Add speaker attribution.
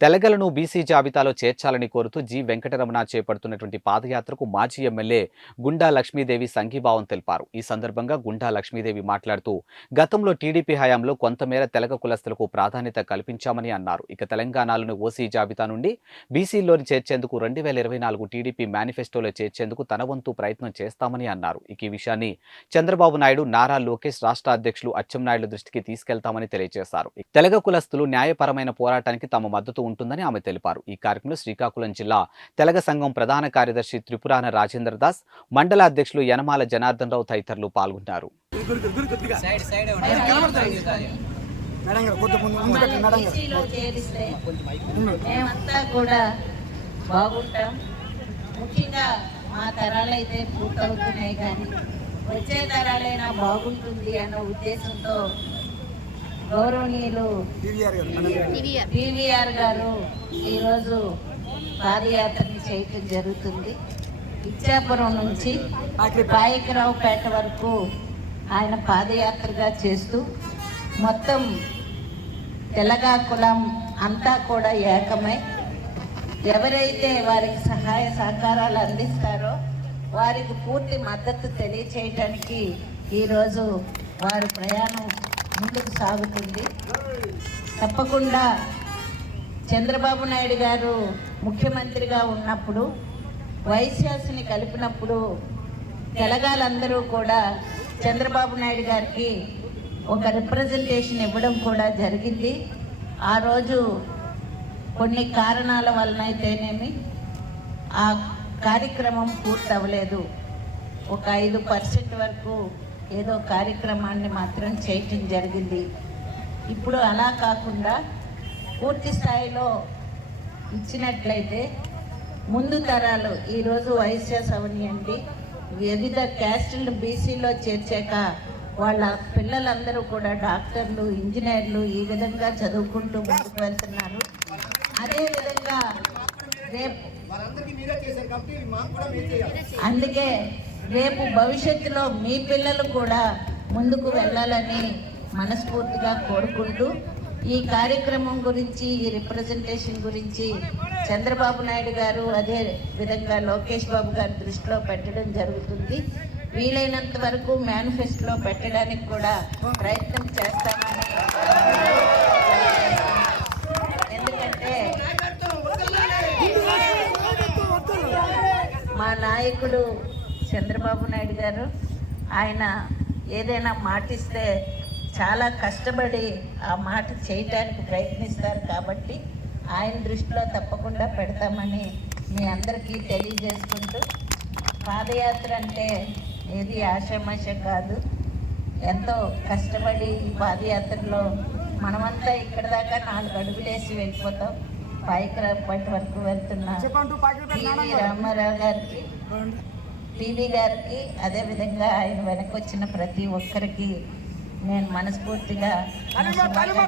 Speaker 1: తెలగలను BC జాబితాలో చేర్చాలని కోరుతూ జి. వెంకటరమణ చేపడుతున్నటువంటి పాదయాత్రకు మాజీ ఎమ్మెల్యే గుండా లక్ష్మీదేవి సంఘీభావం తెలిపారు. ఈ సందర్భంగా గుండా లక్ష్మీదేవి మాట్లాడుతూ గతంలో టీడీపీ హయాంలో కొంతమేర తెలగ కులస్తులకు ప్రాధాన్యత కల్పించామని అన్నారు. ఇక తెలంగాణలోని ఓసీ జాబితా నుండి బీసీలోని చేర్చేందుకు రెండు వేల ఇరవై నాలుగు టీడీపీ మేనిఫెస్టోలో చేర్చేందుకు తన వంతు ప్రయత్నం చేస్తామని అన్నారు. ఇక ఈ విషయాన్ని చంద్రబాబు నాయుడు నారా లోకేష్ రాష్ట్ర అధ్యక్షులు అచ్చెన్నాయుడు దృష్టికి తీసుకెళ్తామని తెలియజేశారు. తెలగ కులస్తులు న్యాయపరమైన పోరాటానికి తమ మద్దతు ఉంటుందని ఆమె తెలిపారు ఈ కార్యక్రమంలో శ్రీకాకుళం జిల్లా తెలగ సంఘం ప్రధాన కార్యదర్శి త్రిపురాన రాజేంద్ర దాస్ మండల అధ్యక్షులు యనమాల జనార్దన్ రావు తదితరులు పాల్గొన్నారు
Speaker 2: మేమంతా కూడా బాగుంటాం ముఖ్యంగా మా తరాలైతే పూర్తవుతున్నాయి కానీ వచ్చే తరాలైనా బాగుంటుంది అన్న ఉద్దేశంతో గౌరవనీయులు పివిఆర్ గారు ఈరోజు పాదయాత్రని చేయటం జరుగుతుంది. ఇచ్చాపురం నుంచి పాయకరావుపేట వరకు ఆయన పాదయాత్రగా చేస్తూ మొత్తం తెలగా కులం అంతా కూడా ఏకమై ఎవరైతే వారికి సహాయ సహకారాలు అందిస్తారో వారికి పూర్తి మద్దతు తెలియచేయడానికి ఈరోజు వారి ప్రయాణం ముందుకు సాగుతుంది. తప్పకుండా చంద్రబాబు నాయుడు గారు ముఖ్యమంత్రిగా ఉన్నప్పుడు వైశ్యాస్ని కలిపినప్పుడు తెలగాలందరూ కూడా చంద్రబాబు నాయుడు గారికి ఒక రిప్రజెంటేషన్ ఇవ్వడం కూడా జరిగింది. ఆ రోజు కొన్ని కారణాల వలన అయితేనేమి ఆ కార్యక్రమం పూర్తవ్వలేదు. ఒక ఐదు పర్సెంట్ వరకు ఏదో కార్యక్రమాన్ని మాత్రం చేయటం జరిగింది. ఇప్పుడు అలా కాకుండా పూర్తి స్థాయిలో ఇచ్చినట్లయితే ముందు తరాలు ఈరోజు వైశ్యాస్ అవనియండి వివిధ క్యాస్టులను బీసీలో చేర్చాక వాళ్ళ పిల్లలందరూ కూడా డాక్టర్లు ఇంజనీర్లు ఈ విధంగా చదువుకుంటూ ముందుకు వెళ్తున్నారు. అదేవిధంగా రేపు అందుకే రేపు భవిష్యత్తులో మీ పిల్లలు కూడా ముందుకు వెళ్ళాలని మనస్ఫూర్తిగా కోరుకుంటూ ఈ కార్యక్రమం గురించి ఈ రిప్రజెంటేషన్ గురించి చంద్రబాబు నాయుడు గారు అదే విధంగా లోకేష్ బాబు గారి దృష్టిలో పెట్టడం జరుగుతుంది. వీలైనంత వరకు మేనిఫెస్టోలో పెట్టడానికి కూడా ప్రయత్నం చేస్తామని ఎందుకంటే మా నాయకుడు చంద్రబాబు నాయుడు గారు ఆయన ఏదైనా మాటిస్తే చాలా కష్టపడి ఆ మాట చేయటానికి ప్రయత్నిస్తారు కాబట్టి ఆయన దృష్టిలో తప్పకుండా పెడతామని మీ అందరికీ తెలియజేసుకుంటూ పాదయాత్ర అంటే ఏది ఆషామాష కాదు. ఎంతో కష్టపడి ఈ పాదయాత్రలో మనమంతా ఇక్కడ దాకా నాలుగు అడుగులేసి వెళ్ళిపోతాం. పైకి రాపటి వరకు వెళ్తున్నాం. రామారావు గారికి. టీవీ గారికి అదేవిధంగా ఆయన వెనకొచ్చిన ప్రతి ఒక్కరికి నేను మనస్ఫూర్తిగా